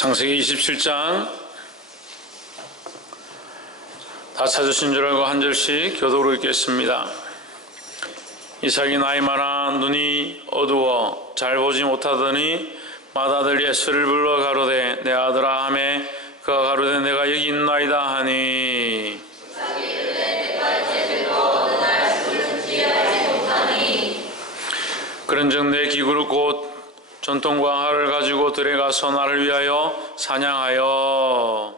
창세기 27장 다 찾으신 줄 알고 한 절씩 교독으로 읽겠습니다. 이삭이 나이 많아 눈이 어두워 잘 보지 못하더니 맏아들 에스를 불러 가로되 내 아들아 하매 그가 가로되 내가 여기 있나이다 하니 그런즉 내 기구를 곧 전통과 활을 가지고 들에 가서 나를 위하여 사냥하여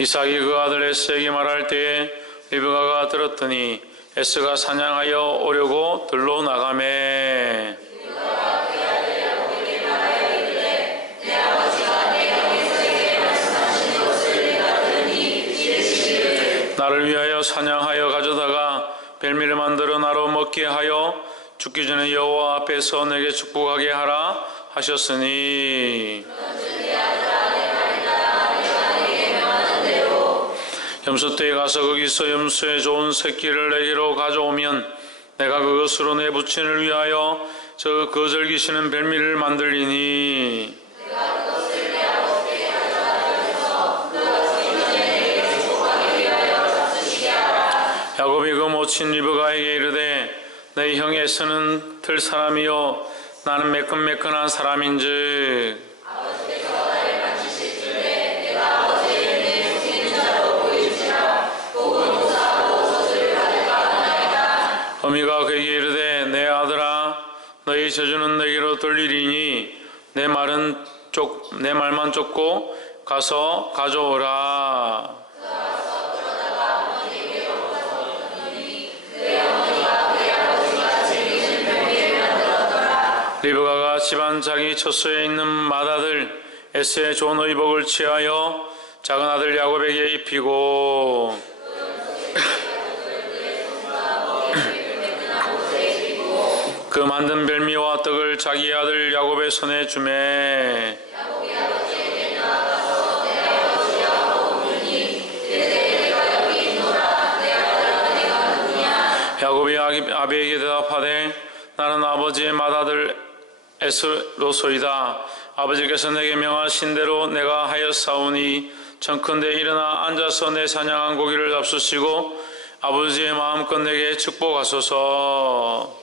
이삭이 그 아들 에스에게 말할 때에 리브가가 들었더니 에스가 사냥하여 오려고 들로 나가매 나를 위하여 사냥하여 가져다가 벨미를 만들어 나로 먹게 하여 죽기 전에 여호와 앞에서 내게 축복하게 하라 하셨으니 염소떼에 가서 거기서 염소의 좋은 새끼를 내게로 가져오면 내가 그것으로 내 부친을 위하여 저 거절기시는 벨미를 만들리니 야곱이 그 모친 리브가에게 이르되 내 형 에서는 들 사람이요 나는 매끈매끈한 사람인즉 어미가 그에게 이르되 내 아들아 너희 저주는 내게로 들리리니 내 말만 쫓고 가서 가져오라. 리브가가 집안 자기 처소에 있는 맏아들 에스의 좋은 의복을 취하여 작은 아들 야곱에게 입히고 그 만든 벨미와 떡을 자기 아들 야곱의 손에 주매 야곱이 아비에게 대답하되 나는 아버지의 맏아들 에스로소이다. 아버지께서 내게 명하신 대로 내가 하였사오니 청컨대 일어나 앉아서 내 사냥한 고기를 잡수시고 아버지의 마음껏 내게 축복하소서.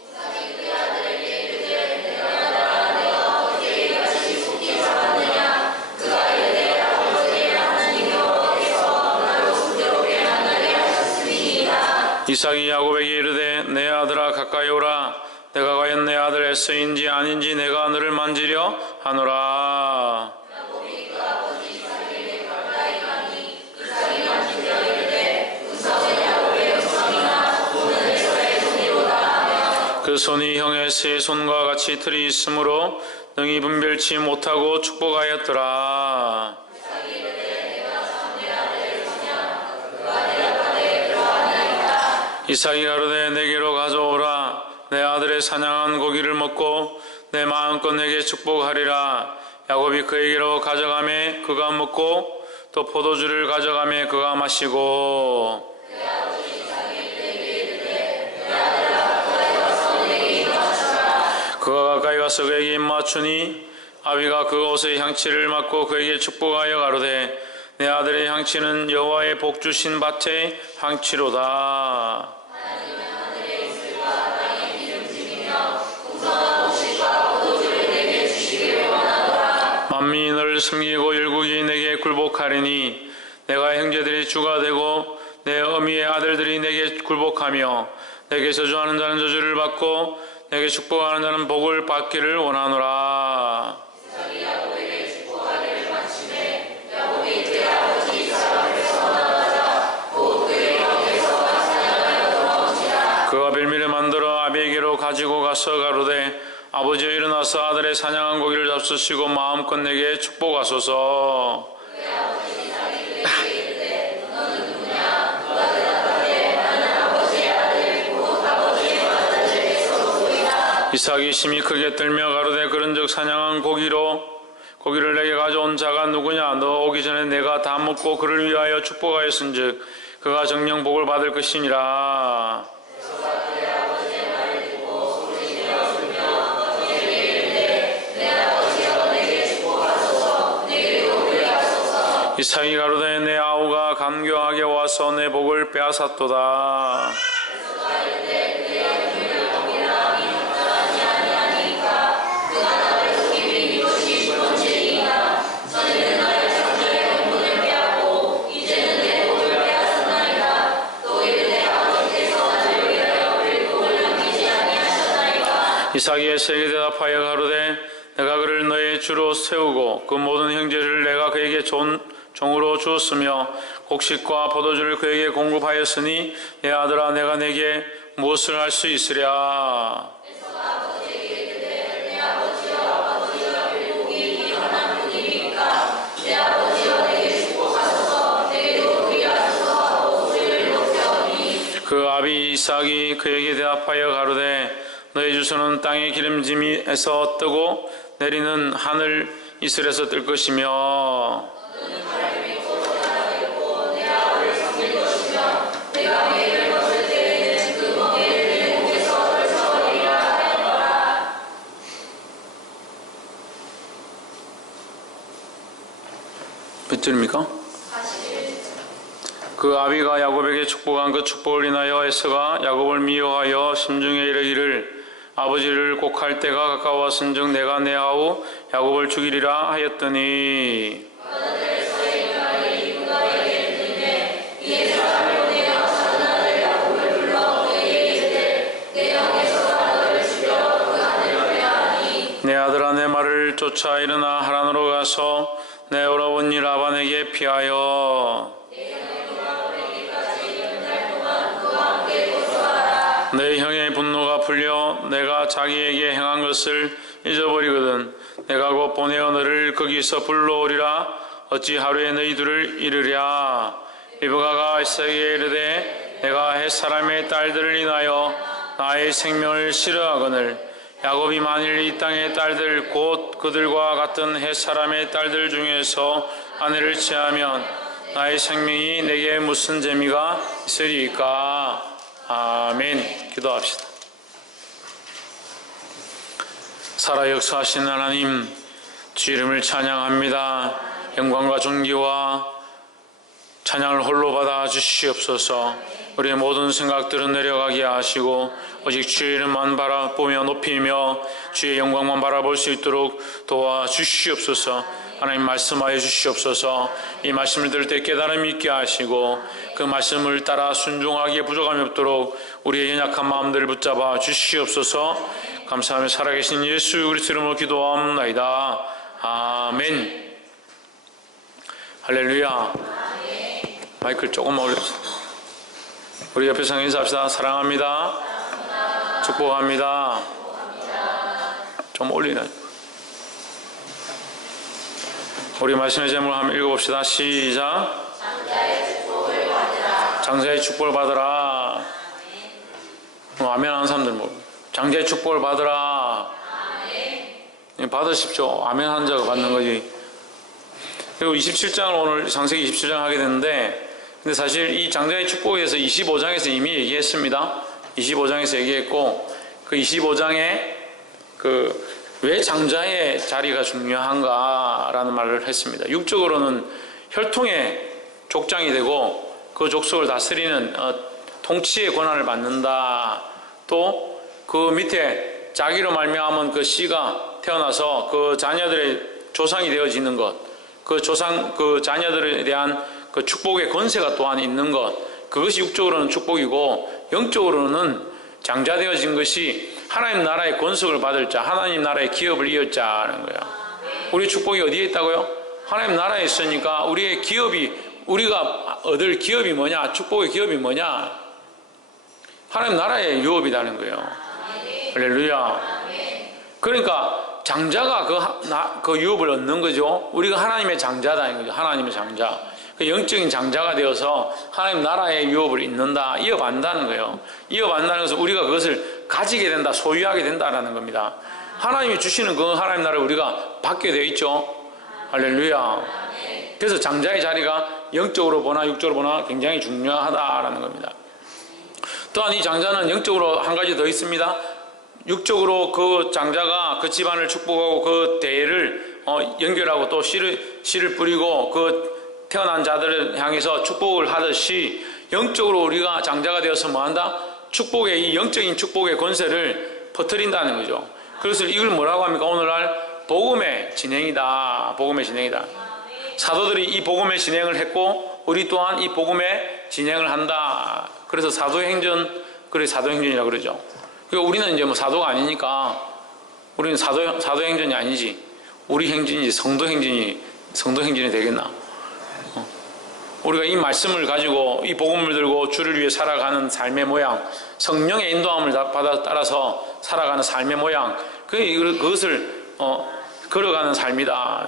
이삭이 야곱에게 이르되 내 아들아 가까이 오라. 내가 과연 내 아들 에서인지 아닌지 내가 너를 만지려 하노라. 그 손이 형 에서의 손과 같이 틀이 있으므로 능히 분별치 못하고 축복하였더라. 이삭이 가로되 내게로 가져오라. 내 아들의 사냥한 고기를 먹고 내 마음껏 내게 축복하리라. 야곱이 그에게로 가져가매 그가 먹고 또 포도주를 가져가매 그가 마시고 그가 가까이 가서 그에게 입 맞추니 아비가 그 옷의 향취를 맡고 그에게 축복하여 가로되 내 아들의 향취는 여호와의 복 주신 밭의 향취로다. 만민이 너를 섬기고 열국이 내게 굴복하리니 내가 형제들이 주가 되고 내 어미의 아들들이 내게 굴복하며 내게 저주하는 자는 저주를 받고 내게 축복하는 자는 복을 받기를 원하노라. 그가 벨미를 만들어 아비에게로 가지고 가서 가로되 아버지여 일어나서 아들의 사냥한 고기를 잡수시고 마음껏 내게 축복하소서. 이삭이 심히 크게 떨며 가로되 그런즉 사냥한 고기를 내게 가져온 자가 누구냐? 너 오기 전에 내가 다 먹고 그를 위하여 축복하였은즉 그가 정령 복을 받을 것이니라. 이삭이 가로되 내 아우가 간교하게 와서 내 복을 빼앗았도다. 이삭이 에서에게 대답하여 가로되 내가 그를 너의 주로 세우고 그 모든 형제를 내가 그에게 종으로 주었으며 곡식과 포도주를 그에게 공급하였으니 내 아들아 내가 내게 무엇을 할 수 있으랴. 그 아비 이삭이 그에게 대답하여 가로되 너의 주소는 땅의 기름짐에서 뜨고 내리는 하늘 이슬에서 뜰 것이며 몇 절입니까? 그 아비가 야곱에게 축복한 그 축복을 인하여 에서가 야곱을 미워하여 심중에 이르기를 아버지를 곡할 때가 가까웠은즉 내가 내 아우 야곱을 죽이리라 하였더니 내 아들아 내 말을 쫓아 일어나 하란으로 가서 내 오라버니 라반에게 피하여 내 형의 분노가 풀려 내가 자기에게 행한 것을 잊어버리거든 내가 곧 보내어 너를 거기서 불러오리라 어찌 하루에 너희들을 이르랴. 리브가가 이삭에게 이르되 내가 햇사람의 딸들을 인하여 나의 생명을 싫어하거늘 야곱이 만일 이 땅의 딸들 곧 그들과 같은 햇사람의 딸들 중에서 아내를 취하면 나의 생명이 내게 무슨 재미가 있으리까. 아멘. 기도합시다. 살아 역사하신 하나님 주 이름을 찬양합니다. 영광과 존귀와 찬양을 홀로 받아 주시옵소서. 우리의 모든 생각들은 내려가게 하시고 오직 주의 이름만 바라보며 높이며 주의 영광만 바라볼 수 있도록 도와주시옵소서. 하나님 말씀하여 주시옵소서. 이 말씀을 들을 때 깨달음이 있게 하시고 그 말씀을 따라 순종하기에 부족함이 없도록 우리의 연약한 마음들을 붙잡아 주시옵소서. 감사하며 살아계신 예수 그리스도 이름으로 기도합나이다. 아멘. 할렐루야. 마이크를 조금만 올려주세요. 우리 옆에서 인사합시다. 사랑합니다. 축복합니다. 좀 올리나요? 우리 말씀의 제목을 한번 읽어봅시다. 시작. 장자의 축복을 받으라. 아멘 하는 사람들 뭐 장자의 축복을 받으라. 받으십시오. 아멘 하는 자가 받는 거지. 그리고 27장을 오늘 창세기 27장 하게 됐는데 근데 사실 이 장자의 축복에 대해서 25장에서 이미 얘기했습니다. 25장에서 얘기했고 그 25장에 왜 장자의 자리가 중요한가라는 말을 했습니다. 육적으로는 혈통의 족장이 되고 그 족속을 다스리는 통치의 권한을 받는다. 또 그 밑에 자기로 말미암은 그 씨가 태어나서 그 자녀들의 조상이 되어지는 것, 그 자녀들에 대한 그 축복의 권세가 또한 있는 것, 그것이 육적으로는 축복이고 영적으로는 장자되어진 것이 하나님 나라의 권속을 받을 자, 하나님 나라의 기업을 이을 자라는 거야. 우리 축복이 어디에 있다고요? 하나님 나라에 있으니까 우리의 기업이, 우리가 얻을 기업이 뭐냐? 축복의 기업이 뭐냐? 하나님 나라의 유업이라는 거예요. 할렐루야. 그러니까 장자가 그 유업을 얻는 거죠. 우리가 하나님의 장자다는 거죠. 하나님의 장자. 그 영적인 장자가 되어서 하나님 나라의 유업을 잇는다, 이어간다는 거예요. 이어간다는 것은 우리가 그것을 가지게 된다, 소유하게 된다라는 겁니다. 하나님이 주시는 그 하나님 나라를 우리가 받게 되어 있죠. 할렐루야. 그래서 장자의 자리가 영적으로 보나 육적으로 보나 굉장히 중요하다라는 겁니다. 또한 이 장자는 영적으로 한 가지 더 있습니다. 육적으로 그 장자가 그 집안을 축복하고 그 대를 연결하고 또 씨를 뿌리고 그 태어난 자들을 향해서 축복을 하듯이 영적으로 우리가 장자가 되어서 뭐한다? 축복의 이 영적인 축복의 권세를 퍼뜨린다는 거죠. 그래서 이걸 뭐라고 합니까? 오늘날 복음의 진행이다. 복음의 진행이다. 사도들이 이 복음의 진행을 했고 우리 또한 이 복음의 진행을 한다. 그래서 사도행전, 그래 사도행전이라고 그러죠. 그러니까 우리는 이제 뭐 사도가 아니니까 우리는 사도행전이 아니지. 우리 행진이 성도행전이 되겠나? 우리가 이 말씀을 가지고 이 복음을 들고 주를 위해 살아가는 삶의 모양, 성령의 인도함을 받아 따라서 살아가는 삶의 모양, 그것을 걸어가는 삶이다.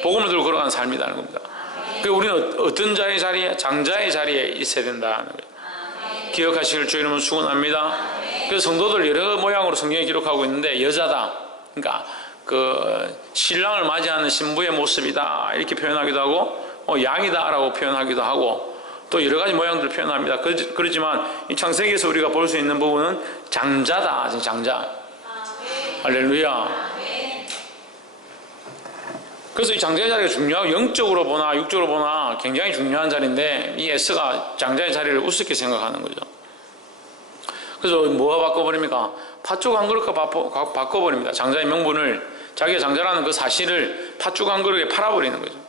복음을 들고 걸어가는 삶이라는 겁니다. 우리는 어떤 자의 자리에? 장자의 자리에 있어야 된다는 거예요. 기억하시길 주 이름으로 축원합니다. 그래서 성도들 여러 모양으로 성경에 기록하고 있는데 여자다. 그러니까 그 신랑을 맞이하는 신부의 모습이다 이렇게 표현하기도 하고 양이다라고 표현하기도 하고 또 여러 가지 모양들을 표현합니다. 그렇지만 이 창세기에서 우리가 볼 수 있는 부분은 장자다. 장자. 할렐루야. 그래서 이 장자의 자리가 중요하고 영적으로 보나 육적으로 보나 굉장히 중요한 자리인데 이 에스가 장자의 자리를 우습게 생각하는 거죠. 그래서 뭐가 바꿔버립니까? 팥죽 한 그릇과 바꿔버립니다. 장자의 명분을, 자기가 장자라는 그 사실을 팥죽 한 그릇에 팔아버리는 거죠.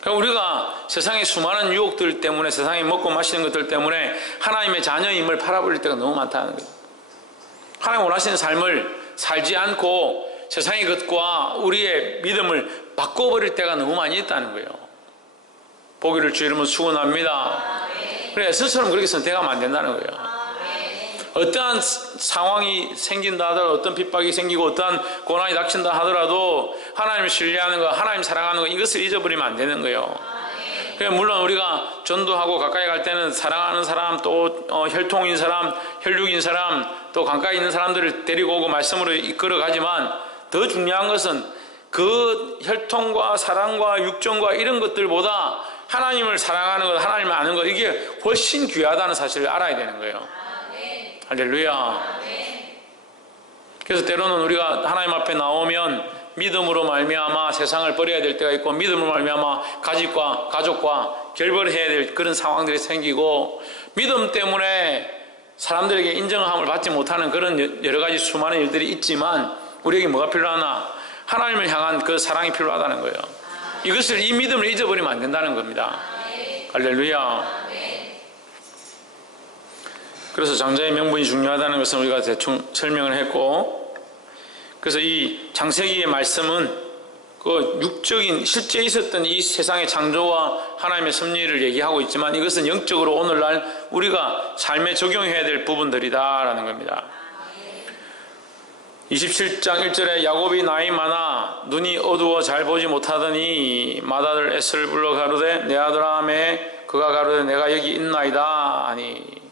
그러니까 우리가 세상의 수많은 유혹들 때문에, 세상에 먹고 마시는 것들 때문에 하나님의 자녀임을 팔아버릴 때가 너무 많다는 거죠. 하나님 원하시는 삶을 살지 않고 세상의 것과 우리의 믿음을 바꿔버릴 때가 너무 많이 있다는 거예요. 보기를 주 이름으로 축원합니다. 그래, 에스처럼 그렇게 선택하면 안 된다는 거예요. 어떠한 상황이 생긴다 하더라도, 어떤 핍박이 생기고 어떠한 고난이 닥친다 하더라도 하나님을 신뢰하는 것, 하나님 사랑하는 것, 이것을 잊어버리면 안 되는 거예요. 물론 우리가 전도하고 가까이 갈 때는 사랑하는 사람, 또 혈통인 사람, 혈육인 사람, 또 가까이 있는 사람들을 데리고 오고 말씀으로 이끌어 가지만 더 중요한 것은 그 혈통과 사랑과 육정과 이런 것들보다 하나님을 사랑하는 것, 하나님을 아는 것, 이게 훨씬 귀하다는 사실을 알아야 되는 거예요. 할렐루야. 그래서 때로는 우리가 하나님 앞에 나오면 믿음으로 말미암아 세상을 버려야 될 때가 있고, 믿음으로 말미암아 가족과 결별해야 될 그런 상황들이 생기고, 믿음 때문에 사람들에게 인정함을 받지 못하는 그런 여러 가지 수많은 일들이 있지만 우리에게 뭐가 필요하나? 하나님을 향한 그 사랑이 필요하다는 거예요. 이것을, 이 믿음을 잊어버리면 안 된다는 겁니다. 할렐루야. 그래서 장자의 명분이 중요하다는 것은 우리가 대충 설명을 했고, 그래서 이 창세기의 말씀은 그 육적인 실제 있었던 이 세상의 창조와 하나님의 섭리를 얘기하고 있지만 이것은 영적으로 오늘날 우리가 삶에 적용해야 될 부분들이다라는 겁니다. 27장 1절에 야곱이 나이 많아 눈이 어두워 잘 보지 못하더니 맏아들 에스를 불러 가로되 내 아들아 하매 그가 가로되 내가 여기 있나이다 하니.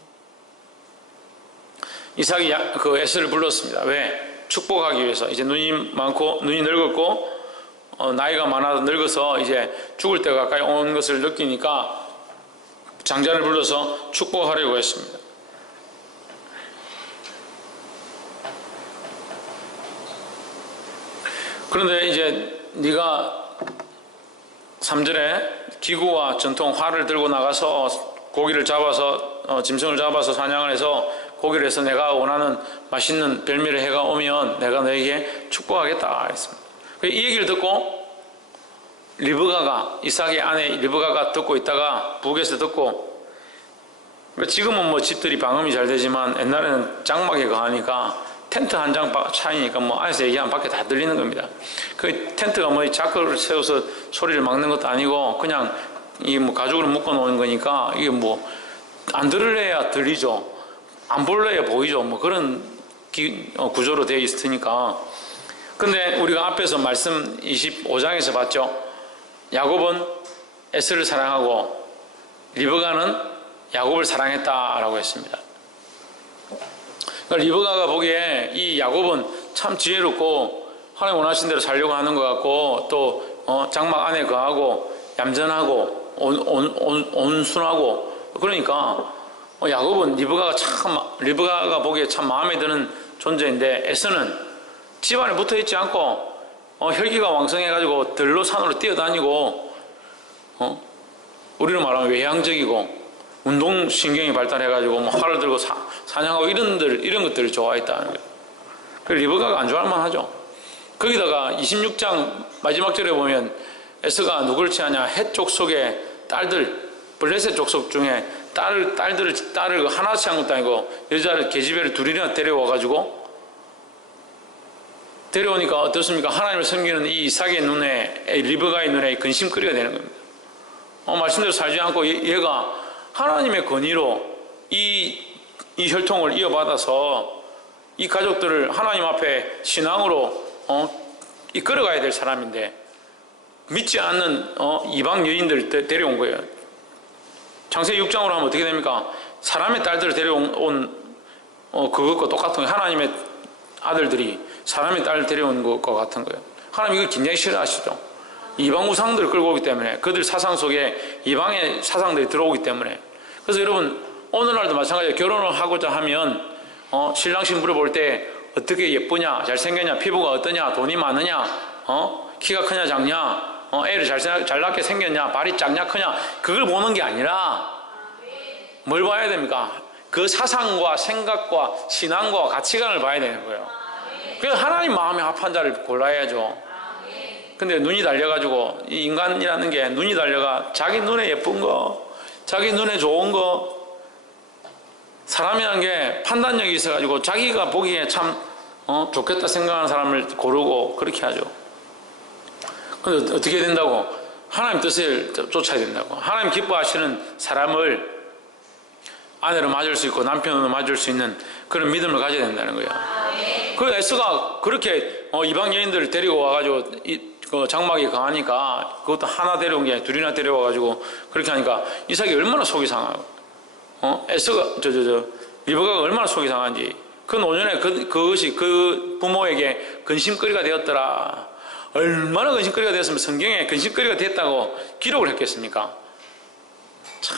이삭이 그 에스를 불렀습니다. 왜? 축복하기 위해서. 이제 눈이 많고 눈이 늙었고 나이가 많아서 늙어서 이제 죽을 때가 가까이 온 것을 느끼니까 장자를 불러서 축복하려고 했습니다. 그런데 이제 네가 3절에 기구와 전통 활을 들고 나가서 고기를 잡아서 짐승을 잡아서 사냥을 해서 고기를 해서 내가 원하는 맛있는 별미를 해가 오면 내가 너에게 축복하겠다 했습니다. 이 얘기를 듣고 리브가가, 이삭의 아내 리브가가 듣고 있다가 북에서 듣고, 지금은 뭐 집들이 방음이 잘 되지만 옛날에는 장막에 거하니까 텐트 한 장 차이니까 뭐 안에서 얘기하면 밖에 다 들리는 겁니다. 그 텐트가 뭐 자크를 세워서 소리를 막는 것도 아니고 그냥 이 뭐 가죽으로 묶어 놓은 거니까 이게 뭐 안 들을래야 들리죠. 안 볼래야 보이죠. 뭐 그런 구조로 되어 있으니까. 근데 우리가 앞에서 말씀 25장에서 봤죠. 야곱은 에스를 사랑하고 리브가는 야곱을 사랑했다라고 했습니다. 그러니까 리브가가 보기에 이 야곱은 참 지혜롭고 하나님 원하신 대로 살려고 하는 것 같고, 또 장막 안에 거하고 얌전하고 온순하고, 그러니까 야곱은 리브가가 보기에 참 마음에 드는 존재인데, 에스는 집안에 붙어있지 않고 혈기가 왕성해가지고 들로 산으로 뛰어다니고 우리는 말하면 외향적이고 운동신경이 발달해가지고 뭐 활을 들고 사냥하고 이런 것들을 좋아했다는 거예요. 그래서 리브가가 안 좋아할 만하죠. 거기다가 26장 마지막 절에 보면 에스가 누구를 취하냐? 헷 족속의 딸들, 블레셋 족속 중에 딸을 하나 취한 것도 아니고 여자를 계집애를 둘이나 데려와가지고 데려오니까 어떻습니까? 하나님을 섬기는 이 이삭의 눈에, 리브가의 눈에 근심거리가 되는 겁니다. 말씀대로 살지 않고 얘가 하나님의 권위로 이 혈통을 이어받아서 이 가족들을 하나님 앞에 신앙으로 이끌어가야 될 사람인데 믿지 않는 이방 여인들을 데려온 거예요. 창세기 6장으로 하면 어떻게 됩니까? 사람의 딸들을 데려온 그것과 똑같은 거예요. 하나님의 아들들이 사람의 딸을 데려온 것과 같은 거예요. 하나님 이걸 굉장히 싫어하시죠. 이방 우상들을 끌고 오기 때문에 그들 사상 속에 이방의 사상들이 들어오기 때문에. 그래서 여러분 오늘날도 마찬가지로 결혼을 하고자 하면 신랑 신부를 볼 때 어떻게 예쁘냐, 잘생겼냐, 피부가 어떠냐, 돈이 많으냐, 키가 크냐 작냐, 애를 잘 낳게 생겼냐, 발이 작냐 크냐, 그걸 보는 게 아니라 뭘 봐야 됩니까? 그 사상과 생각과 신앙과 가치관을 봐야 되는 거예요. 그래서 하나님 마음에 합한 자를 골라야죠. 근데 눈이 달려가지고 이 인간이라는 게 눈이 달려가 자기 눈에 예쁜 거, 자기 눈에 좋은 거, 사람이라는 게 판단력이 있어가지고 자기가 보기에 참 좋겠다 생각하는 사람을 고르고 그렇게 하죠. 근데 어떻게 된다고? 하나님 뜻을 쫓아야 된다고. 하나님 기뻐하시는 사람을 아내로 맞을 수 있고 남편으로 맞을 수 있는 그런 믿음을 가져야 된다는 거예요. 그래서 에스가 그렇게 이방 여인들을 데리고 와가지고 그 장막이 강하니까 그것도 하나 데려온 게 아니라 둘이나 데려와가지고 그렇게 하니까 이삭이 얼마나 속이 상하고 에스가 리브가가 얼마나 속이 상한지 그 노년에 그것이 그 부모에게 근심거리가 되었더라. 얼마나 근심거리가 되었으면 성경에 근심거리가 됐다고 기록을 했겠습니까? 참.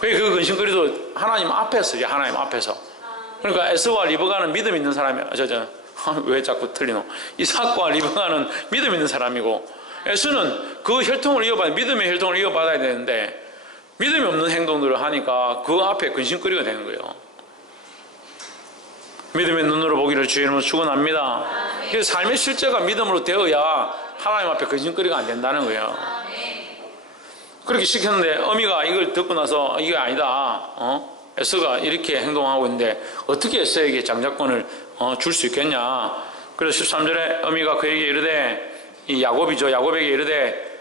그 근심거리도 하나님 앞에서죠. 하나님 앞에서. 그러니까 에스와 리브가는 믿음 있는 사람이야. 왜 자꾸 틀리노? 이삭과 리브가는 믿음 있는 사람이고 에스는 그 혈통을 믿음의 혈통을 이어받아야 되는데 믿음이 없는 행동들을 하니까 그 앞에 근심거리가 되는 거예요. 믿음의 눈으로 보기를 주의 이름으로 축원합니다. 그래서 삶의 실제가 믿음으로 되어야 하나님 앞에 근심거리가 안 된다는 거예요. 그렇게 시켰는데 어미가 이걸 듣고 나서 이게 아니다. 에스가 이렇게 행동하고 있는데 어떻게 에스에게 장자권을 줄 수 있겠냐. 그래서 13절에 어미가 그에게 이르되 이 야곱이죠. 야곱에게 이르되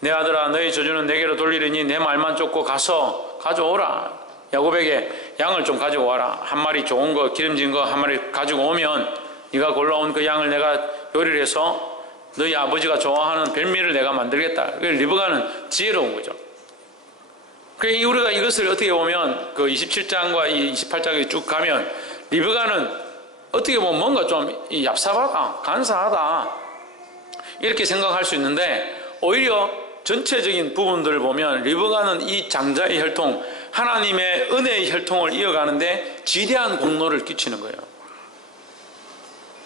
내 아들아 너희 저주는 내게로 돌리리니 내 말만 쫓고 가서 가져오라. 야곱에게 양을 좀 가지고 와라. 한 마리 좋은 거 기름진 거 한 마리 가지고 오면 네가 골라온 그 양을 내가 요리를 해서 너희 아버지가 좋아하는 별미를 내가 만들겠다. 리브가는 지혜로운 거죠. 그러니까 우리가 이것을 어떻게 보면 그 27장과 이 28장에 쭉 가면 리브가는 어떻게 보면 뭔가 좀 얍삽하다, 간사하다 이렇게 생각할 수 있는데 오히려 전체적인 부분들을 보면 리브가는 이 장자의 혈통, 하나님의 은혜의 혈통을 이어가는데 지대한 공로를 끼치는 거예요.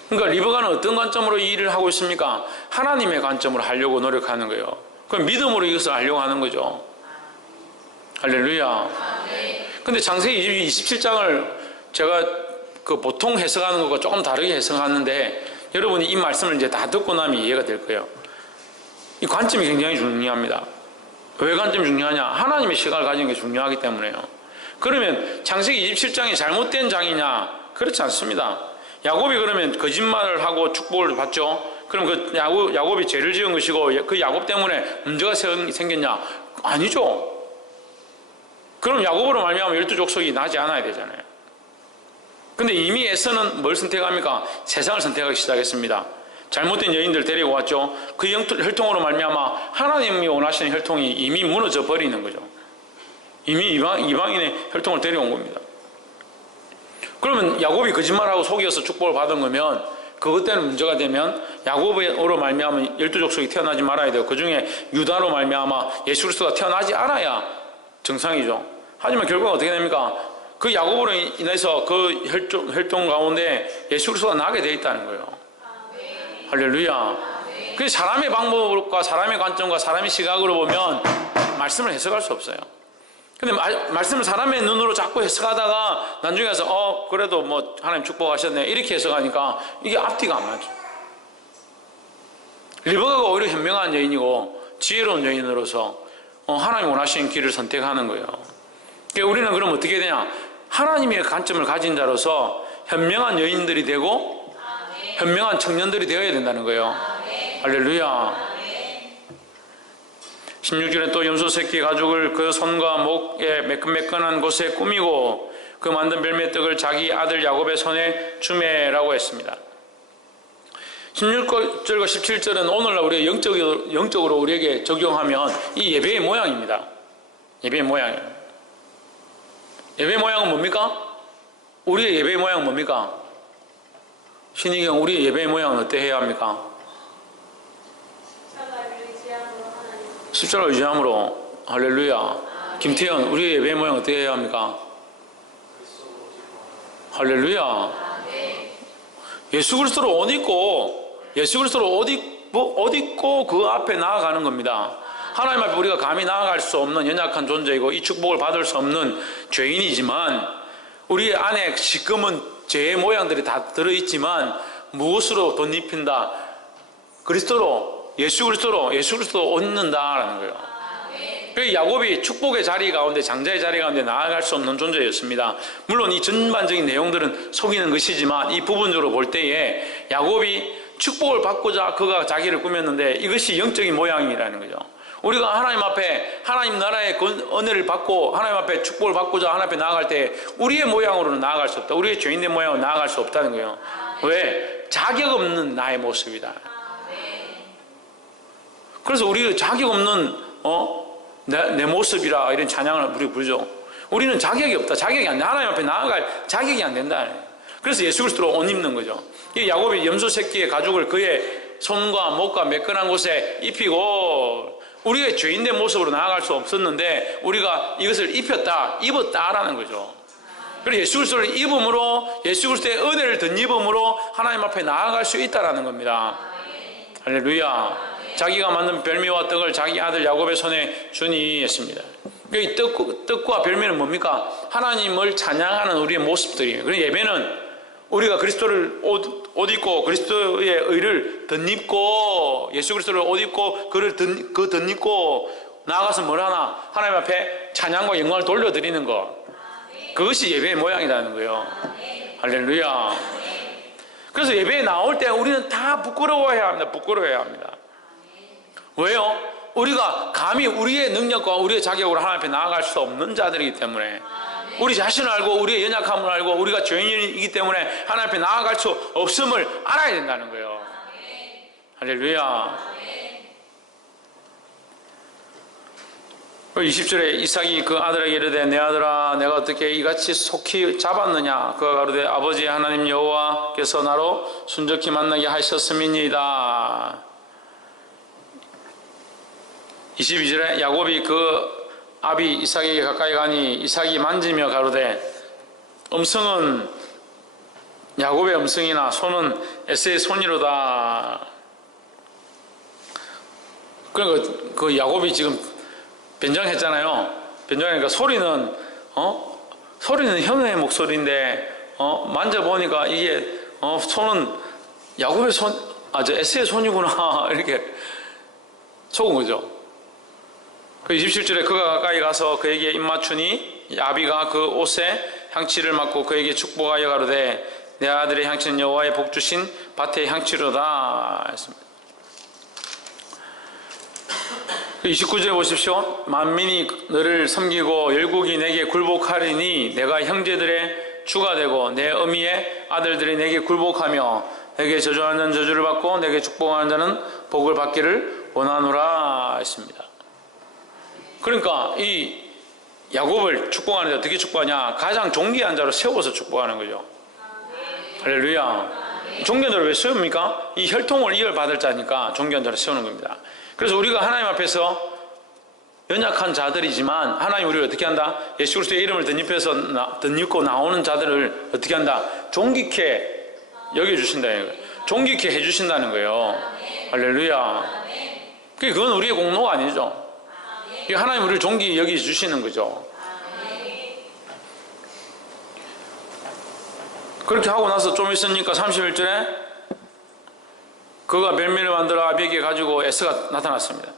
그러니까 리브가는 어떤 관점으로 이 일을 하고 있습니까? 하나님의 관점으로 하려고 노력하는 거예요. 그럼 믿음으로 이것을 하려고 하는 거죠. 할렐루야. 근데 창세기 27장을 제가 그 보통 해석하는 것과 조금 다르게 해석하는데 여러분이 이 말씀을 이제 다 듣고 나면 이해가 될 거예요. 이 관점이 굉장히 중요합니다. 왜 관점이 중요하냐? 하나님의 시각을 가지는 게 중요하기 때문에요. 그러면 창세기 27장이 잘못된 장이냐? 그렇지 않습니다. 야곱이 그러면 거짓말을 하고 축복을 받죠? 그럼 그 야곱이 죄를 지은 것이고 그 야곱 때문에 문제가 생겼냐? 아니죠. 그럼 야곱으로 말미암아 12족속이 나지 않아야 되잖아요. 근데 이미 에서는 뭘 선택합니까? 세상을 선택하기 시작했습니다. 잘못된 여인들 데리고 왔죠. 그 혈통으로 말미암아 하나님이 원하시는 혈통이 이미 무너져 버리는 거죠. 이미 이방인의 혈통을 데려온 겁니다. 그러면 야곱이 거짓말하고 속여서 축복을 받은 거면 그것 때문에 문제가 되면 야곱으로 말미암아 12족속이 태어나지 말아야 돼요. 그 중에 유다로 말미암아 예수 그리스도가 태어나지 않아야 정상이죠. 하지만 결과가 어떻게 됩니까? 그 야곱으로 인해서 그 혈통 가운데 예수 그리스도가 나게 되어 있다는 거예요. 할렐루야. 그 사람의 방법과 사람의 관점과 사람의 시각으로 보면 말씀을 해석할 수 없어요. 근데 말씀을 사람의 눈으로 자꾸 해석하다가 나중에 가서 그래도 뭐 하나님 축복하셨네 이렇게 해석하니까 이게 앞뒤가 안 맞죠. 리브가가 오히려 현명한 여인이고 지혜로운 여인으로서 하나님 원하시는 길을 선택하는 거예요. 그러니까 우리는 그럼 어떻게 되냐? 하나님의 관점을 가진 자로서 현명한 여인들이 되고 현명한 청년들이 되어야 된다는 거예요. 할렐루야. 16절에 또 염소 새끼 가죽을 그 손과 목에 매끈매끈한 곳에 꾸미고 그 만든 별매떡을 자기 아들 야곱의 손에 주매라고 했습니다. 16절과 17절은 오늘날 우리가 영적으로 우리에게 적용하면 이 예배의 모양입니다. 예배의 모양이에요. 예배의 모양은 뭡니까? 우리의 예배의 모양은 뭡니까? 신희경, 우리의 예배의 모양은 어떻게 해야 합니까? 십자가 의지함으로. 할렐루야. 김태현, 우리의 예배의 모양 어떻게 해야 합니까? 할렐루야. 예수 그리스도로 옷 입고 옷 입고 그 앞에 나아가는 겁니다. 하나님 앞에 우리가 감히 나아갈 수 없는 연약한 존재이고 이 축복을 받을 수 없는 죄인이지만 우리 안에 지금은 죄의 모양들이 다 들어있지만 무엇으로 덧입힌다? 예수 그리스도로 옷 입는다라는 거예요. 그 야곱이 축복의 자리 가운데, 장자의 자리 가운데 나아갈 수 없는 존재였습니다. 물론 이 전반적인 내용들은 속이는 것이지만 이 부분적으로 볼 때에 야곱이 축복을 받고자 그가 자기를 꾸몄는데 이것이 영적인 모양이라는 거죠. 우리가 하나님 앞에 하나님 나라의 은혜를 받고 하나님 앞에 축복을 받고자 하나님 앞에 나아갈 때 우리의 모양으로는 나아갈 수 없다. 우리의 죄인된 모양으로 나아갈 수 없다는 거예요. 왜? 자격 없는 나의 모습이다. 그래서 우리 자격 없는 내 모습이라 이런 찬양을 우리 부르죠. 우리는 자격이 없다. 자격이 안 돼. 하나님 앞에 나아갈 자격이 안 된다. 그래서 예수 그리스도로 옷 입는 거죠. 이 야곱이 염소 새끼의 가죽을 그의 손과 목과 매끈한 곳에 입히고 우리가 죄인된 모습으로 나아갈 수 없었는데 우리가 이것을 입었다라는 거죠. 그리고 예수 그리스도를 입음으로 예수 그리스도의 은혜를 덧입음으로 하나님 앞에 나아갈 수 있다라는 겁니다. 할렐루야. 자기가 만든 별미와 떡을 자기 아들 야곱의 손에 주니 했습니다. 이 떡과 별미는 뭡니까? 하나님을 찬양하는 우리의 모습들이에요. 그래서 예배는 우리가 그리스도를 옷 입고 그리스도의 의를 덧입고 예수 그리스도를 옷 입고 그를 덧입고 나아가서 뭘 하나? 하나님 앞에 찬양과 영광을 돌려드리는 것. 그것이 예배의 모양이라는 거예요. 할렐루야. 그래서 예배에 나올 때 우리는 다 부끄러워해야 합니다. 부끄러워해야 합니다. 왜요? 우리가 감히 우리의 능력과 우리의 자격으로 하나님 앞에 나아갈 수 없는 자들이기 때문에 우리 자신을 알고 우리의 연약함을 알고 우리가 죄인이기 때문에 하나님 앞에 나아갈 수 없음을 알아야 된다는 거예요. 할렐루야. 20절에 이삭이 그 아들에게 이르되 내 아들아 내가 어떻게 이같이 속히 잡았느냐. 그가 가로되 아버지 하나님 여호와께서 나로 순적히 만나게 하셨음이니이다. 22절에 야곱이 그 아비 이삭에게 가까이 가니 이삭이 만지며 가로되 음성은 야곱의 음성이나 손은 에서의 손이로다. 그러니까 그 야곱이 지금 변장했잖아요. 변장하니까 소리는 형의 목소리인데 만져보니까 이게 손은 야곱의 손, 저 에서의 손이구나 이렇게 속은 거죠. 그 27절에 그가 가까이 가서 그에게 입맞추니 아비가 그 옷에 향취를 맡고 그에게 축복하여 가로되 내 아들의 향취는 여호와의 복 주신 밭의 향취로다 했습니다. 29절에 보십시오. 만민이 너를 섬기고 열국이 내게 굴복하리니 내가 형제들의 주가 되고 내 어미의 아들들이 내게 굴복하며 내게 저주하는 자는 저주를 받고 내게 축복하는 자는 복을 받기를 원하노라 했습니다. 그러니까 이 야곱을 축복하는데 어떻게 축복하냐? 가장 존귀한 자로 세워서 축복하는 거죠. 할렐루야. 존귀한 자로 왜 세웁니까? 이 혈통을 이어받을 자니까 존귀한 자로 세우는 겁니다. 그래서 우리가 하나님 앞에서 연약한 자들이지만 하나님 우리를 어떻게 한다? 예수 그리스도의 이름을 덧입고 나오는 자들을 어떻게 한다? 존귀케 여겨주신다는 거예요. 존귀케 해주신다는 거예요. 할렐루야. 그건 우리의 공로가 아니죠. 하나님 우리를 존귀히 여기주시는 거죠. 그렇게 하고 나서 좀 있으니까 31절에 그가 멜멜을 만들어 아비에게 가지고 에스가 나타났습니다.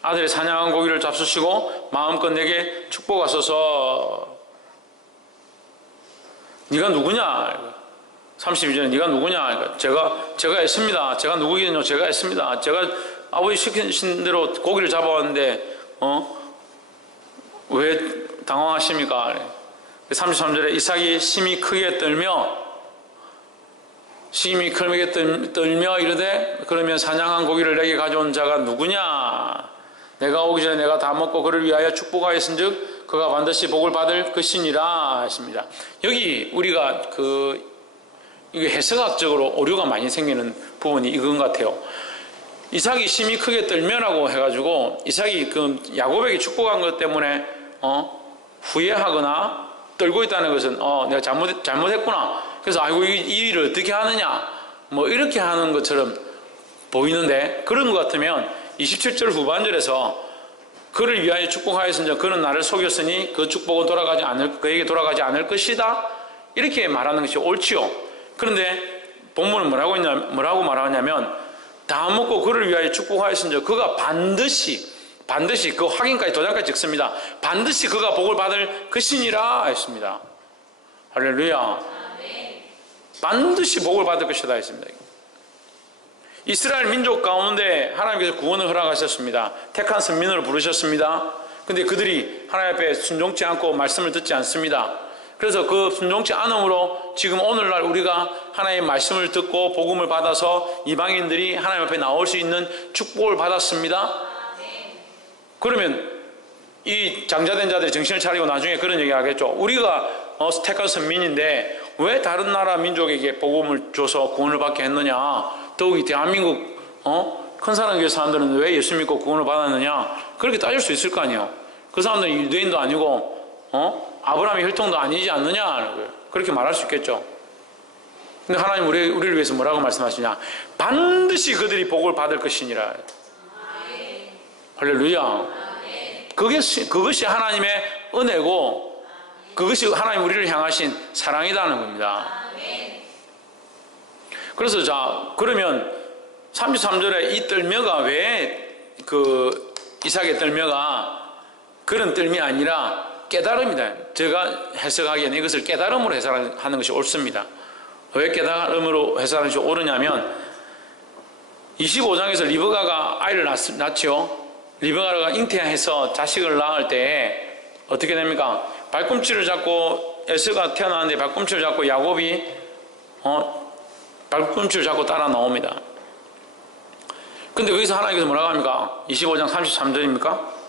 아들의 사냥한 고기를 잡수시고 마음껏 내게 축복하소서. 네가 누구냐? 32절에 네가 누구냐? 제가 했습니다. 제가 누구겠냐? 제가 했습니다. 제가 아버지 시키신 대로 고기를 잡아왔는데 왜 당황하십니까? 33절에 이삭이 심히 크게 떨며 이르되 그러면 사냥한 고기를 내게 가져온 자가 누구냐? 내가 오기 전에 내가 다 먹고 그를 위하여 축복하였은즉 그가 반드시 복을 받을 것이니라 하십니다. 여기 우리가 이게 해석학적으로 오류가 많이 생기는 부분이 이건 같아요. 이삭이 심히 크게 떨면라고 해가지고 이삭이 야곱에게 축복한 것 때문에 후회하거나 떨고 있다는 것은 내가 잘못했구나. 그래서 아이고 이 일을 어떻게 하느냐 뭐 이렇게 하는 것처럼 보이는데, 그런 것 같으면 27절 후반절에서 그를 위하여 축복하였으니 그는 나를 속였으니 그 축복은 그에게 돌아가지 않을 것이다 이렇게 말하는 것이 옳지요. 그런데 본문은 뭐라고 말하냐면 다 먹고 그를 위하여 축복하였으니 그가 반드시 그 확인까지 도장까지 찍습니다. 반드시 그가 복을 받을 것이니라 했습니다. 할렐루야. 반드시 복을 받을 것이다 했습니다. 이스라엘 민족 가운데 하나님께서 구원을 허락하셨습니다. 택한 선민으로 부르셨습니다. 근데 그들이 하나님 앞에 순종치 않고 말씀을 듣지 않습니다. 그래서 그 순종치 않음으로 지금 오늘날 우리가 하나님의 말씀을 듣고 복음을 받아서 이방인들이 하나님 앞에 나올 수 있는 축복을 받았습니다. 그러면 이 장자된 자들이 정신을 차리고 나중에 그런 얘기 하겠죠. 우리가 택한 선민인데 왜 다른 나라 민족에게 복음을 줘서 구원을 받게 했느냐? 더욱이 대한민국 큰 사랑교회 사람들은 왜 예수 믿고 구원을 받았느냐? 그렇게 따질 수 있을 거 아니에요. 그 사람들은 유대인도 아니고 아브라함의 혈통도 아니지 않느냐? 그렇게 말할 수 있겠죠. 근데 하나님 우리를 위해서 뭐라고 말씀하시냐? 반드시 그들이 복을 받을 것이니라. 할렐루야. 그것이 하나님의 은혜고 그것이 하나님 우리를 향하신 사랑이라는 겁니다. 그래서 그러면 33절에 이 떨며가 왜 이삭의 떨며가 그런 떨미 아니라 깨달음이다. 제가 해석하기에는 이것을 깨달음으로 해석하는 것이 옳습니다. 왜 깨달음으로 해석하는 것이 옳으냐면 25장에서 리브가가 아이를 낳지요. 리브가가 잉태해서 자식을 낳을 때 어떻게 됩니까? 발꿈치를 잡고 에스가 태어나는데 발꿈치를 잡고 야곱이 발꿈치를 잡고 따라 나옵니다. 근데 거기서 하나님께서 뭐라고 합니까? 25장 33절입니까?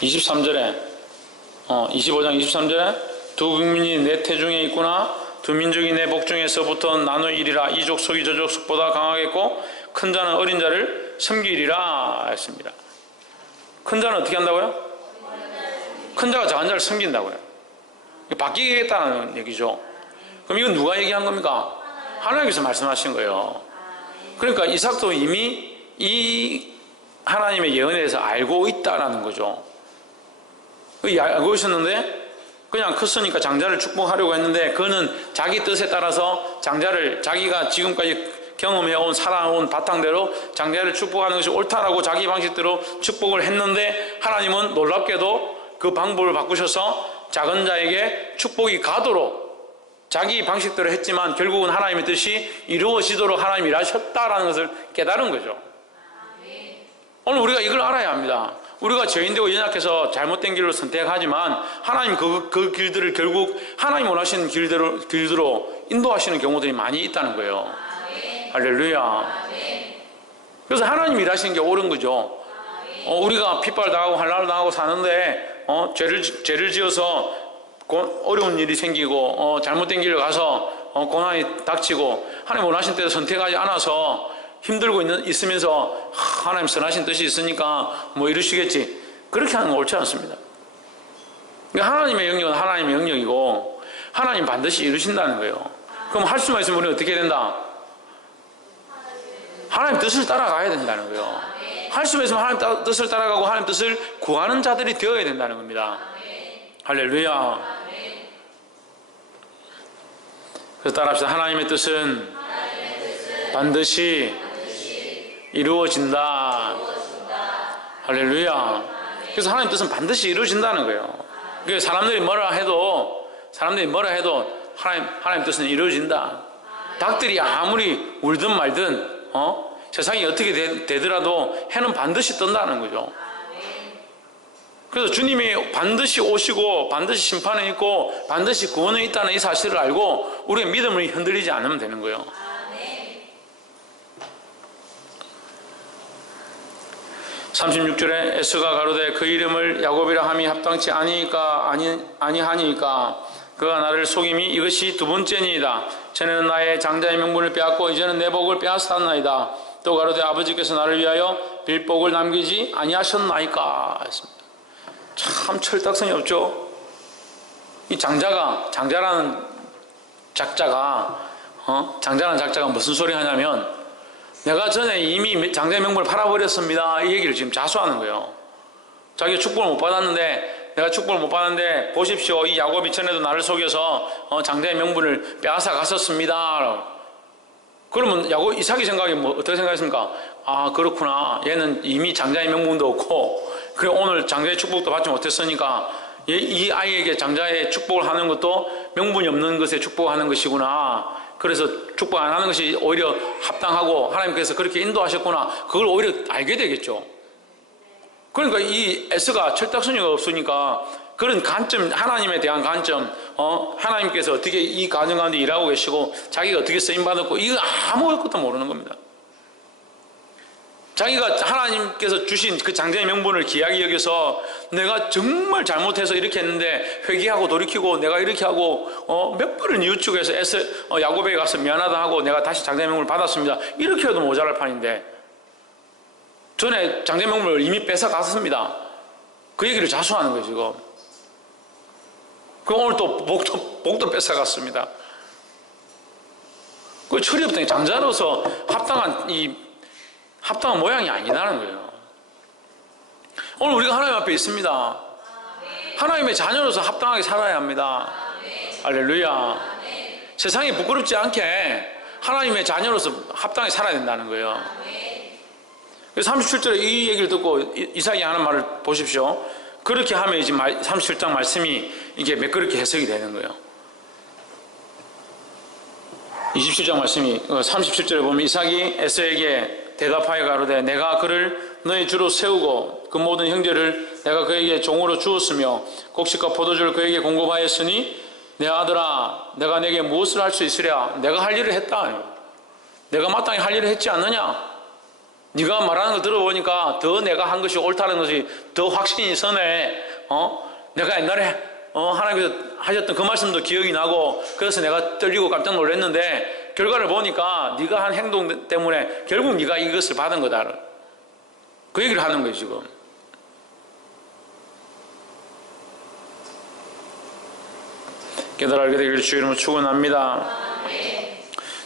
23절에 25장 23절에 두 국민이 내 태중에 있구나. 두 민족이 내 복중에서부터 나누이리라. 이 족속이 저 족속보다 강하겠고 큰 자는 어린 자를 섬기리라 했습니다. 큰 자는 어떻게 한다고요? 큰 자가 작은 자를 섬긴다고요. 바뀌겠다는 얘기죠. 그럼 이건 누가 얘기한 겁니까? 하나님께서 말씀하신 거예요. 그러니까 이삭도 이미 이 하나님의 예언에 대해서 알고 있다라는 거죠. 알고 있었는데 그냥 컸으니까 장자를 축복하려고 했는데 그는 자기 뜻에 따라서 자기가 지금까지 경험해온 살아온 바탕대로 장자를 축복하는 것이 옳다라고 자기 방식대로 축복을 했는데 하나님은 놀랍게도 그 방법을 바꾸셔서 작은 자에게 축복이 가도록 자기 방식대로 했지만 결국은 하나님의 뜻이 이루어지도록 하나님이 일하셨다라는 것을 깨달은 거죠. 오늘 우리가 이걸 알아야 합니다. 우리가 죄인되고 연약해서 잘못된 길로 선택하지만 하나님 그 길들을 결국 하나님 원하시는 길대로 인도하시는 경우들이 많이 있다는 거예요. 할렐루야. 그래서 하나님 일하시는 게 옳은 거죠. 우리가 핍박당하고 환난을 당하고 사는데 죄를 지어서 어려운 일이 생기고 잘못된 길을 가서 고난이 닥치고 하나님 원하신 때도 선택하지 않아서 힘들고 있으면서 하나님 선하신 뜻이 있으니까 뭐 이러시겠지, 그렇게 하는 건 옳지 않습니다. 그러니까 하나님의 영역은 하나님의 영역이고 하나님 반드시 이루신다는 거예요. 그럼 할 수만 있으면 우리는 어떻게 된다? 하나님 뜻을 따라가야 된다는 거예요. 할 수 있으면 하나님 뜻을 따라가고 하나님 뜻을 구하는 자들이 되어야 된다는 겁니다. 할렐루야. 그래서 따라합시다. 하나님의 뜻은 반드시 이루어진다. 할렐루야. 그래서 하나님 뜻은 반드시 이루어진다는 거예요. 그래서 사람들이 뭐라 해도 하나님 뜻은 이루어진다. 닭들이 아무리 울든 말든 세상이 어떻게 되더라도 해는 반드시 뜬다는 거죠. 그래서 주님이 반드시 오시고 반드시 심판은 있고 반드시 구원은 있다는 이 사실을 알고 우리의 믿음을 흔들리지 않으면 되는 거예요. 36절에 에스가 가로되 그 이름을 야곱이라 함이 합당치 아니하니까 그가 나를 속임이 이것이 두 번째니이다. 전에는 나의 장자의 명분을 빼앗고 이제는 내 복을 빼앗았나이다. 또 가로되 아버지께서 나를 위하여 빌복을 남기지 아니하셨나이까 했습니다. 참 철딱선이 없죠. 이 장자라는 작자가 무슨 소리 하냐면 내가 전에 이미 장자의 명분을 팔아버렸습니다. 이 얘기를 지금 자수하는 거예요. 자기가 축복을 못 받았는데 내가 축복을 못 받았는데 보십시오. 이 야곱이 전에도 나를 속여서 장자의 명분을 빼앗아 갔었습니다. 그러면 이삭이 생각이 어떻게 생각했습니까? 아 그렇구나. 얘는 이미 장자의 명분도 없고 그래 오늘 장자의 축복도 받지 못했으니까 이 아이에게 장자의 축복을 하는 것도 명분이 없는 것에 축복하는 것이구나. 그래서 축복 안 하는 것이 오히려 합당하고 하나님께서 그렇게 인도하셨구나. 그걸 오히려 알게 되겠죠. 그러니까 이 에스가 철딱서니가 없으니까 그런 관점, 하나님에 대한 관점, 하나님께서 어떻게 이 가정 가운데 일하고 계시고 자기가 어떻게 쓰임받았고 이거 아무것도 모르는 겁니다. 자기가 하나님께서 주신 그 장자의 명분을 귀하게 여겨서 내가 정말 잘못해서 이렇게 했는데 회개하고 돌이키고 내가 이렇게 하고 몇 번을 뉘우치고 해서 야곱에게 가서 미안하다 하고 내가 다시 장자의 명분을 받았습니다. 이렇게 해도 모자랄 판인데 전에 장자의 명분을 이미 뺏어 갔습니다. 그 얘기를 자수하는 거예요 지금. 그럼 오늘 또 복도 뺏어 갔습니다. 그 철이 없다니 장자로서 합당한 모양이 아니라는 거예요. 오늘 우리가 하나님 앞에 있습니다. 하나님의 자녀로서 합당하게 살아야 합니다. 할렐루야. 세상이 부끄럽지 않게 하나님의 자녀로서 합당하게 살아야 된다는 거예요. 37절에 이 얘기를 듣고 이삭이 하는 말을 보십시오. 그렇게 하면 이제 37장 말씀이 이게 매끄럽게 해석이 되는 거예요. 27장 말씀이 37절에 보면 이삭이 에서에게 대답하여 가로되 내가 그를 너의 주로 세우고 그 모든 형제를 내가 그에게 종으로 주었으며 곡식과 포도주를 그에게 공급하였으니 내 아들아 내가 내게 무엇을 할 수 있으랴. 내가 할 일을 했다. 내가 마땅히 할 일을 했지 않느냐. 네가 말하는 걸 들어보니까 더 내가 한 것이 옳다는 것이 더 확신이 서네. 내가 옛날에 하나님께서 하셨던 그 말씀도 기억이 나고 그래서 내가 떨리고 깜짝 놀랐는데 결과를 보니까 네가 한 행동 때문에 결국 네가 이것을 받은 거다. 그 얘기를 하는 거예요 지금. 깨달아 알게 되기를 주의 이름으로 축원합니다.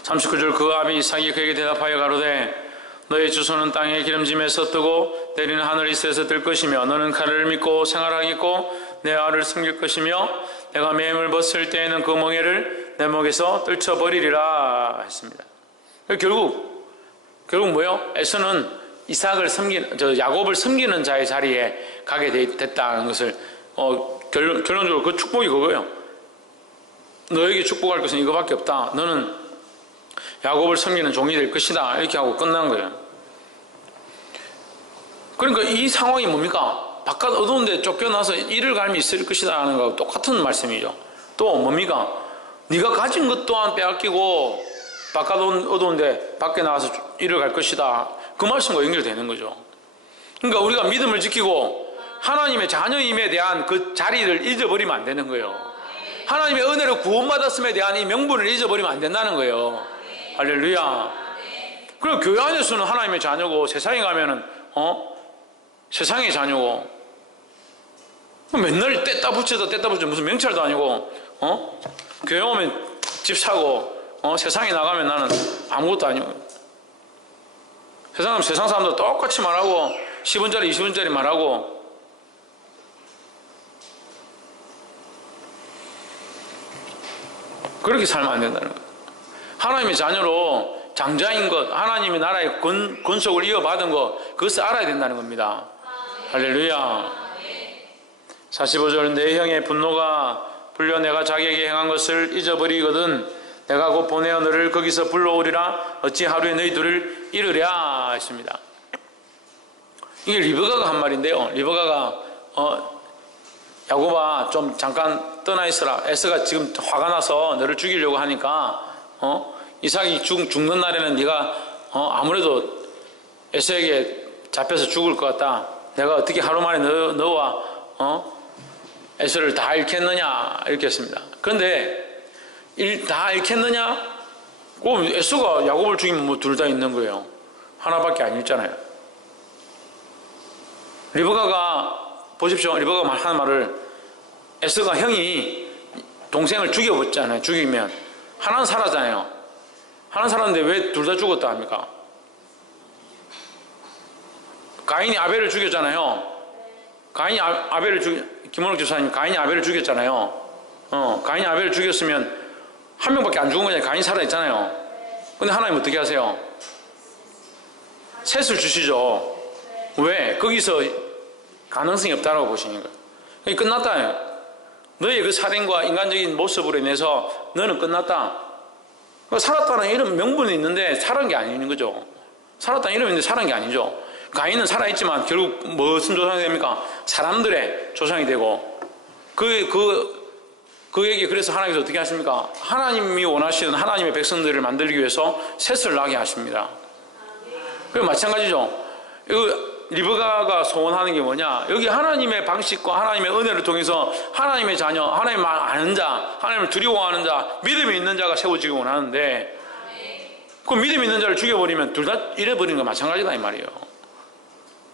39절 그 아비 이삭이 그에게 대답하여 가로되 너의 주소는 땅의 기름짐에서 뜨고 내리는 하늘에서 뜰 것이며 너는 가래를 믿고 생활하겠고 내 알을 숨길 것이며 내가 맹을 벗을 때에는 그 멍에를 내 목에서 떨쳐버리리라 했습니다. 결국 뭐예요? 에서는 야곱을 섬기는 자의 자리에 가게 됐다는 것을 결론적으로 그 축복이 그거예요. 너에게 축복할 것은 이거밖에 없다. 너는 야곱을 섬기는 종이 될 것이다. 이렇게 하고 끝난 거예요. 그러니까 이 상황이 뭡니까? 바깥 어두운 데 쫓겨나서 이를 갈미 있을 것이다 하는 거하고 똑같은 말씀이죠. 또 뭡니까? 네가 가진 것 또한 빼앗기고 바깥 어두운 데 밖에 나가서 이를 갈 것이다. 그 말씀과 연결되는 거죠. 그러니까 우리가 믿음을 지키고 하나님의 자녀임에 대한 그 자리를 잊어버리면 안 되는 거예요. 하나님의 은혜로 구원받았음에 대한 이 명분을 잊어버리면 안 된다는 거예요. 할렐루야. 그리고 교회 안에서는 하나님의 자녀고 세상에 가면은 세상의 자녀고 맨날 뗐다 붙여도 무슨 명찰도 아니고 교회 오면 집 사고 세상에 나가면 나는 아무것도 아니고 세상 사람들 똑같이 말하고 10원짜리 20원짜리 말하고 그렇게 살면 안 된다는 거예요. 하나님의 자녀로 장자인 것, 하나님의 나라의 권속을 이어받은 것, 그것을 알아야 된다는 겁니다. 할렐루야. 45절, 내 형의 분노가 불려 내가 자기에게 행한 것을 잊어버리거든 내가 곧 보내어 너를 거기서 불러오리라. 어찌 하루에 너희 둘을 잃으랴 했습니다. 이게 리브가가 한 말인데요. 리브가가 야곱아 좀 잠깐 떠나 있어라. 에서가 지금 화가 나서 너를 죽이려고 하니까 이삭이 죽는 날에는 네가 아무래도 에서에게 잡혀서 죽을 것 같다. 내가 어떻게 하루 만에 너와 에서를 다 잃겠느냐 이렇게 했습니다. 그런데 다 잃겠느냐? 그럼 에서가 야곱을 죽이면 뭐 둘 다 있는 거예요. 하나밖에 안 잃잖아요. 리브가가 보십시오. 리브가가 하는 말을 에서가 형이 동생을 죽여봤잖아요. 죽이면 하나는 살았잖아요. 하나는 살았는데 왜 둘 다 죽었다 합니까? 가인이 아벨을 죽였잖아요. 가인이 아벨을 김원욱 집사님 가인이 아벨을 죽였잖아요. 가인이 아벨을 죽였으면 한 명밖에 안 죽은 거잖아요. 가인이 살아있잖아요. 근데 하나님 어떻게 하세요? 셋을 주시죠. 왜? 거기서 가능성이 없다라고 보시는 거예요. 그게 끝났다. 너의 그 살인과 인간적인 모습으로 인해서 너는 끝났다. 살았다는 이런 명분이 있는데 살은 게 아닌 거죠. 살았다는 이름이 있는데 살은 게 아니죠. 가인은 살아있지만 결국 무슨 조상이 됩니까? 사람들의 조상이 되고 그에게 그래서 하나님께서 어떻게 하십니까? 하나님이 원하시는 하나님의 백성들을 만들기 위해서 셋을 낳게 하십니다. 그리고 마찬가지죠. 리브가가 소원하는 게 뭐냐? 여기 하나님의 방식과 하나님의 은혜를 통해서 하나님의 자녀, 하나님을 아는 자, 하나님을 두려워하는 자, 믿음이 있는 자가 세워지기 원하는데 그 믿음 있는 자를 죽여버리면 둘 다 잃어버리는 거 마찬가지다 이 말이에요.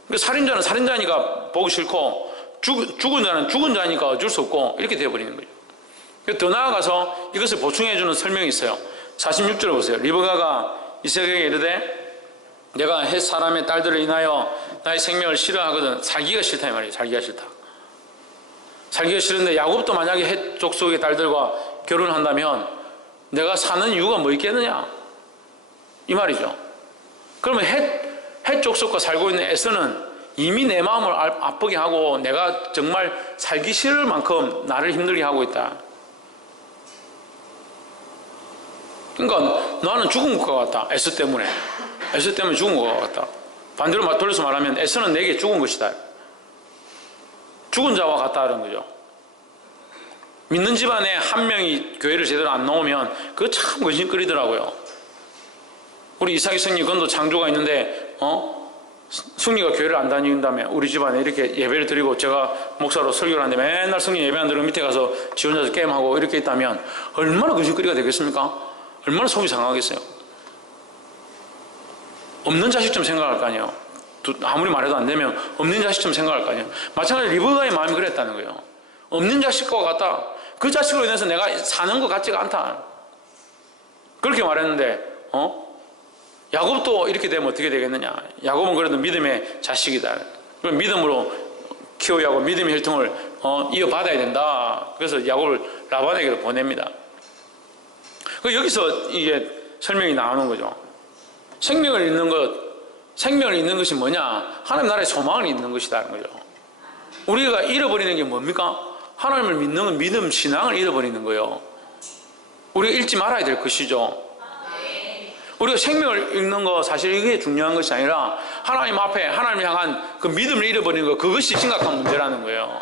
그러니까 살인자는 살인자니까 보기 싫고 죽은 자는 죽은 자니까 어쩔 수 없고 이렇게 되어버리는 거예요. 더 나아가서 이것을 보충해주는 설명이 있어요. 46절을 보세요. 리브가가 이삭에게 이르되 내가 헷 사람의 딸들을 인하여 나의 생명을 싫어하거든. 살기가 싫다 이 말이에요. 살기가 싫다. 살기가 싫은데 야곱도 만약에 헷 족속의 딸들과 결혼한다면 내가 사는 이유가 뭐 있겠느냐 이 말이죠. 그러면 헷 족속과 살고 있는 에서는 이미 내 마음을 아프게 하고 내가 정말 살기 싫을 만큼 나를 힘들게 하고 있다. 그러니까 나는 죽은 것 같다. 에서 때문에 죽은 것 같다. 반대로 돌려서 말하면 에서는 내게 죽은 것이다. 죽은 자와 같다는 거죠. 믿는 집안에 한 명이 교회를 제대로 안 나오면 그거 참 근심거리더라고요. 우리 이삭이 승리 건도 창조가 있는데 승리가 교회를 안 다닌다면 우리 집안에 이렇게 예배를 드리고 제가 목사로 설교를 하는데 맨날 승리 예배 안 드리고 밑에 가서 지 혼자서 게임하고 이렇게 있다면 얼마나 근심거리가 되겠습니까? 얼마나 속이 상하겠어요. 없는 자식처럼 생각할 거 아니에요. 아무리 말해도 안 되면 없는 자식처럼 생각할 거 아니에요. 마찬가지로 리브가의 마음이 그랬다는 거예요. 없는 자식과 같다. 그 자식으로 인해서 내가 사는 것 같지가 않다. 그렇게 말했는데 야곱도 이렇게 되면 어떻게 되겠느냐. 야곱은 그래도 믿음의 자식이다. 그럼 믿음으로 키워야 하고 믿음의 혈통을 이어받아야 된다. 그래서 야곱을 라반에게로 보냅니다. 여기서 이게 설명이 나오는 거죠. 생명을 잃는 것이 뭐냐? 하나님 나라의 소망을 잃는 것이라는 거죠. 우리가 잃어버리는 게 뭡니까? 하나님을 믿는 건 믿음, 신앙을 잃어버리는 거예요. 우리가 잃지 말아야 될 것이죠. 우리가 생명을 잃는 거 사실 이게 중요한 것이 아니라 하나님 앞에 하나님을 향한 그 믿음을 잃어버리는 거, 그것이 심각한 문제라는 거예요.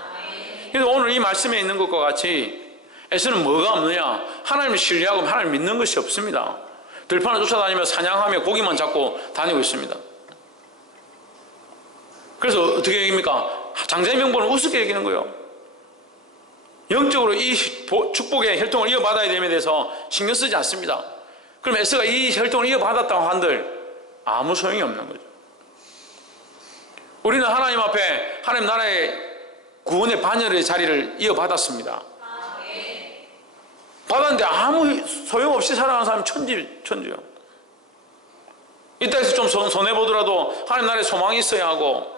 그래서 오늘 이 말씀에 있는 것과 같이 에서는 뭐가 없느냐? 하나님을 신뢰하고 하나님을 믿는 것이 없습니다. 들판을 쫓아다니며 사냥하며 고기만 잡고 다니고 있습니다. 그래서 어떻게 얘기합니까? 장자의 명분을 우습게 얘기하는 거예요. 영적으로 이 축복의 혈통을 이어받아야 됨에 대해서 신경 쓰지 않습니다. 그럼 에서가 이 혈통을 이어받았다고 한들 아무 소용이 없는 거죠. 우리는 하나님 앞에 하나님 나라의 구원의 반열의 자리를 이어받았습니다. 받았는데 아무 소용없이 살아가는 사람이 천지요. 이 땅에서 좀 손해보더라도 하나님 나라에 소망이 있어야 하고,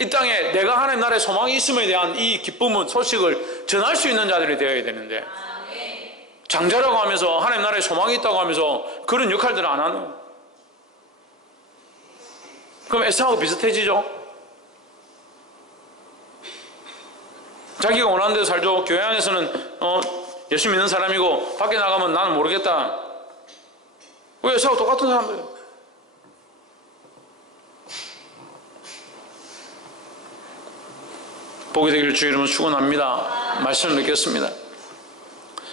이 땅에 내가 하나님 나라에 소망이 있음에 대한 이 기쁨은 소식을 전할 수 있는 자들이 되어야 되는데, 장자라고 하면서 하나님 나라에 소망이 있다고 하면서 그런 역할들을 안 하는, 그럼 에사하고 비슷해지죠. 자기가 원하는 대로 살죠. 교회 안에서는 예수 믿는 사람이고 밖에 나가면 나는 모르겠다. 왜 에사하고 똑같은 사람들이에요. 복이 되기를 주의 이름으로 축원합니다. 말씀을 맺겠습니다.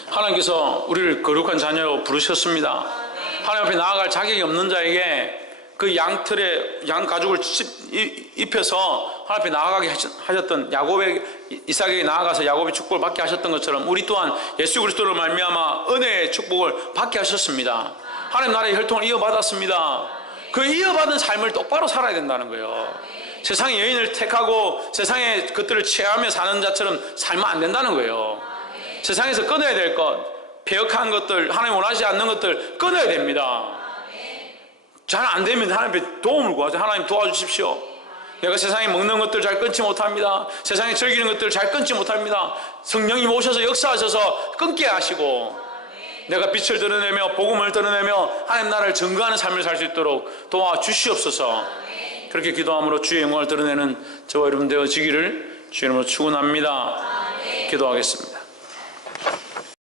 하나님께서 우리를 거룩한 자녀로 부르셨습니다. 하나님 앞에 나아갈 자격이 없는 자에게 그 양틀에 양 가죽을 입혀서 하나님 앞에 나아가게 하셨던 야곱의 이삭에게 나아가서 야곱의 축복을 받게 하셨던 것처럼 우리 또한 예수 그리스도로 말미암아 은혜의 축복을 받게 하셨습니다. 하나님 나라의 혈통을 이어받았습니다. 그 이어받은 삶을 똑바로 살아야 된다는 거예요. 세상의 여인을 택하고 세상의 것들을 취하며 사는 자처럼 살면 안 된다는 거예요. 세상에서 끊어야 될 것, 배역한 것들, 하나님 원하지 않는 것들 끊어야 됩니다. 잘 안 되면 하나님께 도움을 구하세요. 하나님 도와주십시오. 내가 세상에 먹는 것들 잘 끊지 못합니다. 세상에 즐기는 것들 잘 끊지 못합니다. 성령님 오셔서 역사하셔서 끊게 하시고, 내가 빛을 드러내며 복음을 드러내며 하나님 나라를 증거하는 삶을 살 수 있도록 도와주시옵소서. 그렇게 기도함으로 주의 영광을 드러내는 저와 여러분 되어지기를 주의 이름으로 축원합니다. 기도하겠습니다.